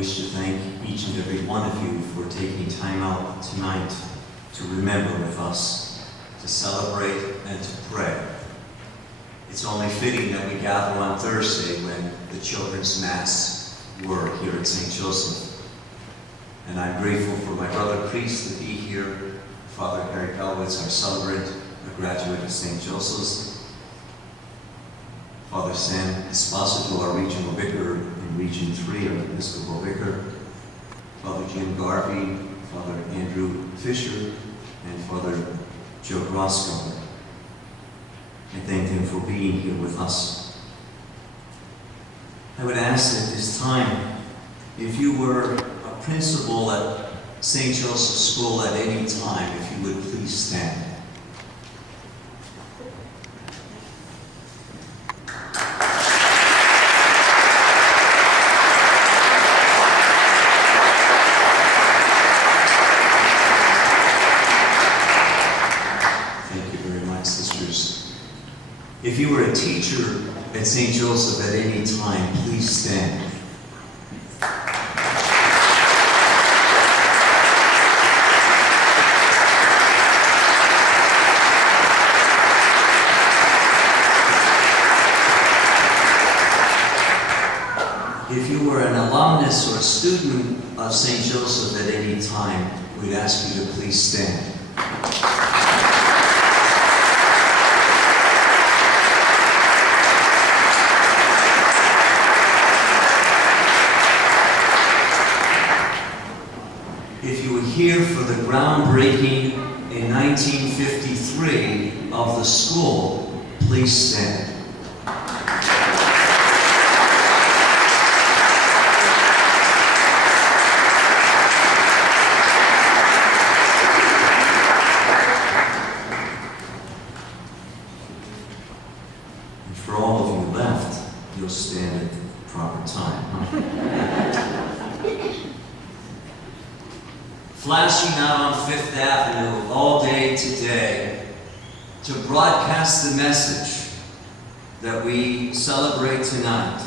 wish to thank each and every one of you for taking time out tonight to remember with us, to celebrate and to pray. It's only fitting that we gather on Thursday when the children's Mass were here at St. Joseph. And I'm grateful for my brother priest to be here, Father Eric Elwitz, our celebrant, a graduate of St. Joseph's, Father Sam Esposito, our regional vicar in Region 3, our Episcopal vicar, Father Jim Garvey, Father Andrew Fisher, and Father Joe Roscoe. I thank them for being here with us. I would ask at this time, if you were a principal at St. Joseph's School at any time, if you would please stand. If you were a teacher at St. Joseph at any time, please stand. If you were an alumnus or a student of St. Joseph at any time, we'd ask you to please stand. If you were here for the groundbreaking in 1953 of the school, please stand. And for all of you left, you'll stand at the proper time. Flashing out on Fifth Avenue all day today to broadcast the message that we celebrate tonight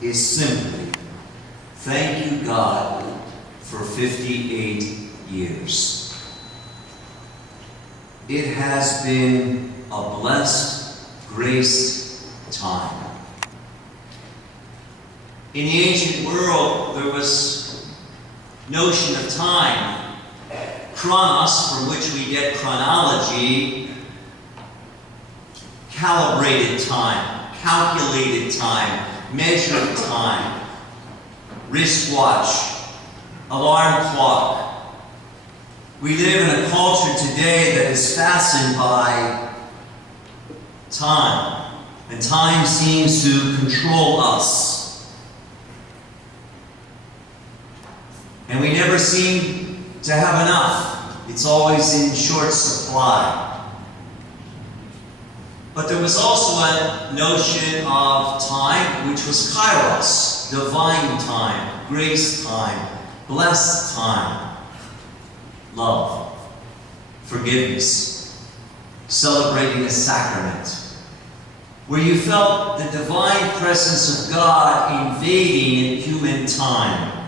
is simply, thank you, God, for 58 years. It has been a blessed, graced time. In the ancient world, there was notion of time, chronos, from which we get chronology, calibrated time, calculated time, measured time, wristwatch, alarm clock. We live in a culture today that is fastened by time, and time seems to control us. And we never seem to have enough. It's always in short supply. But there was also a notion of time which was kairos, divine time, grace time, blessed time, love, forgiveness, celebrating a sacrament, where you felt the divine presence of God invading human time.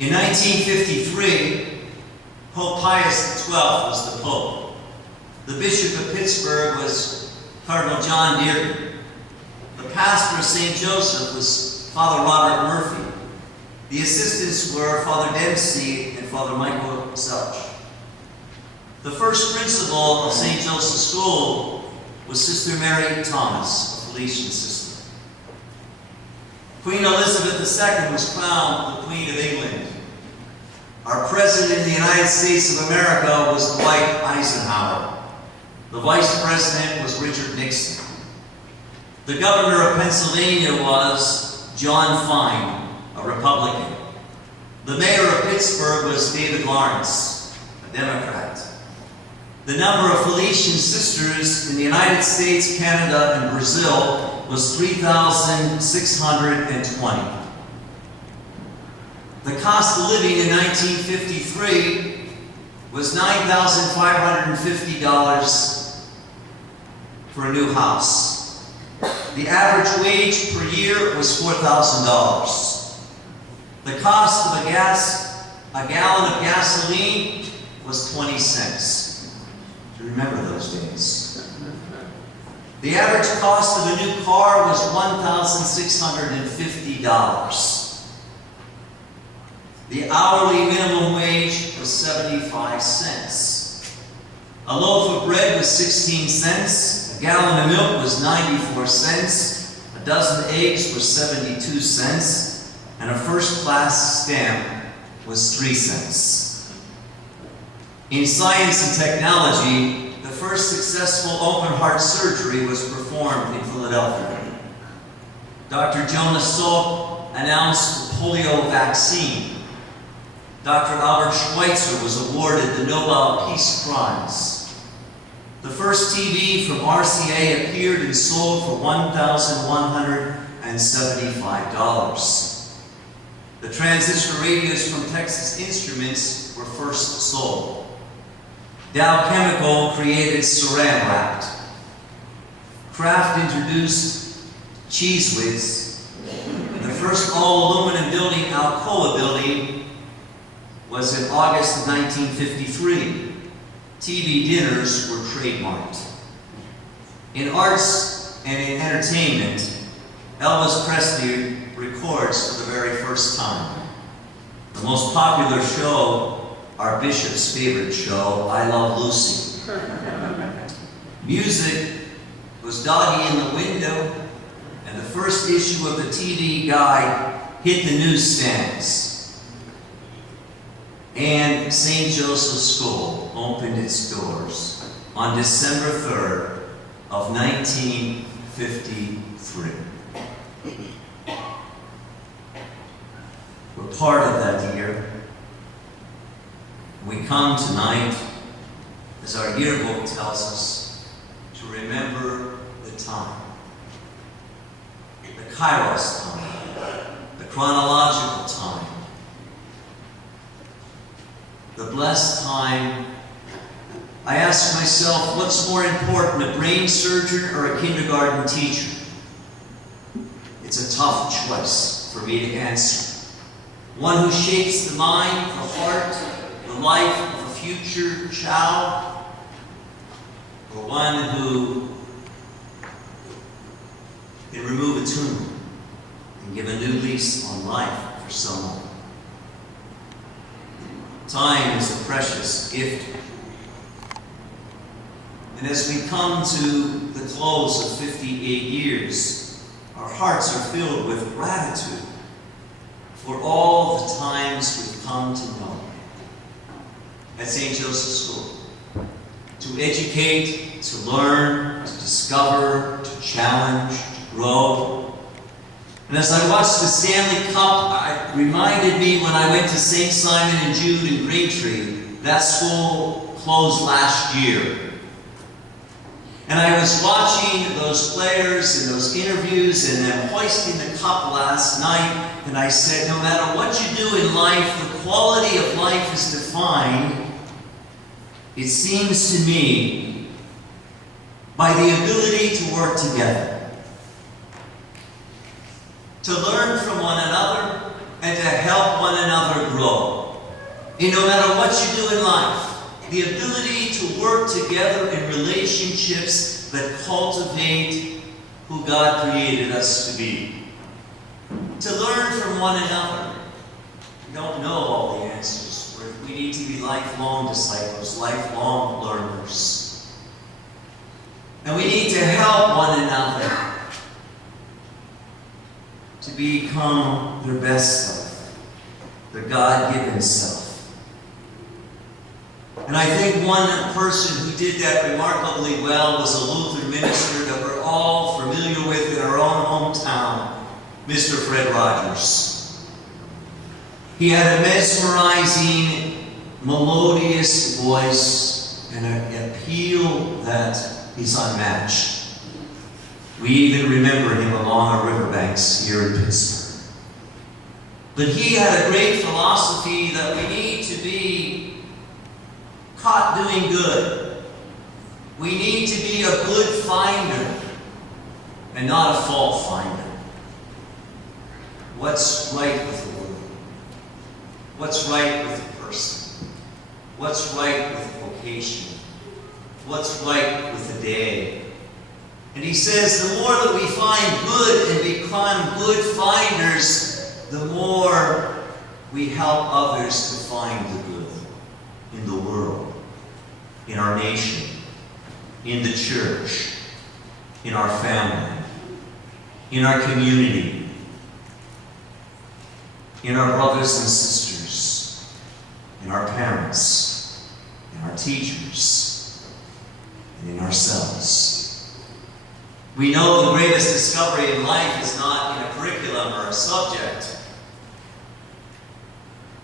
In 1953, Pope Pius XII was the Pope. The Bishop of Pittsburgh was Cardinal John Dearden. The pastor of St. Joseph was Father Robert Murphy. The assistants were Father Dempsey and Father Michael Selch. The first principal of St. Joseph's School was Sister Mary Thomas, a Felician sister. Queen Elizabeth II was crowned the Queen of England. Our President of the United States of America was Dwight Eisenhower. The Vice President was Richard Nixon. The Governor of Pennsylvania was John Fine, a Republican. The Mayor of Pittsburgh was David Lawrence, a Democrat. The number of Felician sisters in the United States, Canada, and Brazil was 3,620. The cost of living in 1953 was $9,550 for a new house. The average wage per year was $4,000. The cost of a gallon of gasoline was 20 cents. Do you remember those days? The average cost of a new car was $1,650. The hourly minimum wage was 75 cents. A loaf of bread was 16 cents. A gallon of milk was 94 cents. A dozen eggs was 72 cents. And a first-class stamp was 3 cents. In science and technology, the first successful open-heart surgery was performed in Philadelphia. Dr. Jonas Salk announced the polio vaccine. Dr. Albert Schweitzer was awarded the Nobel Peace Prize. The first TV from RCA appeared and sold for $1,175. The transistor radios from Texas Instruments were first sold. Dow Chemical created Saran Wrap. Kraft introduced Cheez Whiz. The first all-aluminum building, Alcoa Building, was in August of 1953. TV dinners were trademarked. In arts and in entertainment, Elvis Presley records for the very first time. The most popular show, our bishop's favorite show, I Love Lucy. Music was Doggy in the Window, and the first issue of the TV Guide hit the newsstands. And St. Joseph's School opened its doors on December 3rd of 1953. We're part of that year. We come tonight, as our yearbook tells us, to remember the time. The Kairos time, the chronological time, the blessed time. I ask myself, what's more important, a brain surgeon or a kindergarten teacher? It's a tough choice for me to answer. One who shapes the mind, the heart, the life of a future child, or one who can remove a tumor and give a new lease on life for someone. Time is a precious gift. And as we come to the close of 58 years, our hearts are filled with gratitude for all the times we've come to know at St. Joseph's School. To educate, to learn, to discover, to challenge, to grow. And as I watched the Stanley Cup, it reminded me when I went to St. Simon and Jude in Greentree. That school closed last year. And I was watching those players and those interviews and them hoisting the cup last night, and I said, no matter what you do in life, the quality of life is defined, it seems to me, by the ability to work together. To learn from one another and to help one another grow. And no matter what you do in life, the ability to work together in relationships that cultivate who God created us to be. To learn from one another. We don't know all the answers. We need to be lifelong disciples, lifelong learners. And we need to help one another to become their best self, their God-given self. And I think one person who did that remarkably well was a Lutheran minister that we're all familiar with in our own hometown, Mr. Fred Rogers. He had a mesmerizing, melodious voice and an appeal that is unmatched. We even remember him along our riverbanks here in Pittsburgh. But he had a great philosophy that we need to be caught doing good. We need to be a good finder. and not a fault finder. What's right with the world? What's right with the person? What's right with the vocation? What's right with the day? And he says the more that we find good and become good finders, the more we help others to find the good in the world, in our nation, in the church, in our family, in our community, in our brothers and sisters, in our parents, in our teachers, and in ourselves. We know the greatest discovery in life is not in a curriculum or a subject,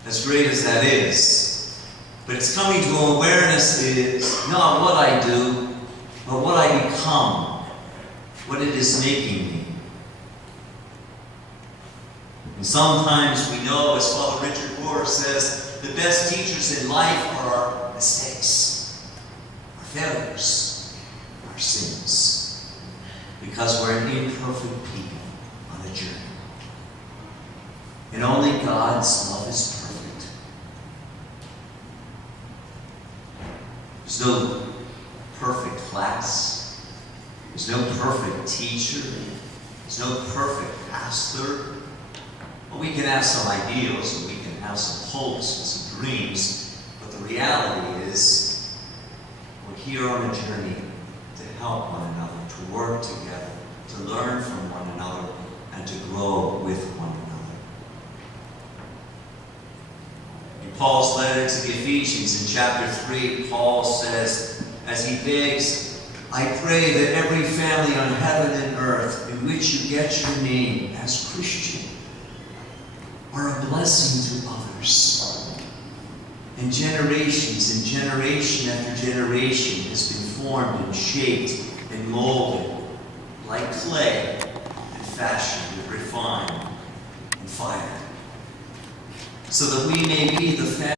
as great as that is. But it's coming to awareness is not what I do, but what I become, what it is making me. And sometimes we know, as Father Richard Rohr says, the best teachers in life are our mistakes, our failures, our sins. Because we're an imperfect people on a journey. And only God's love is perfect. There's no perfect class. There's no perfect teacher. There's no perfect pastor. Well, we can have some ideals, and we can have some hopes and some dreams, but the reality is we're here on a journey to help one another, to work together, to learn from one another, and to grow with one another. In Paul's letter to the Ephesians, in chapter 3, Paul says, as he begs, I pray that every family on heaven and earth in which you get your name as Christian are a blessing to others. And generations and generation after generation has been formed and shaped and molded like clay and fashioned and refined and fired, so that we may be the family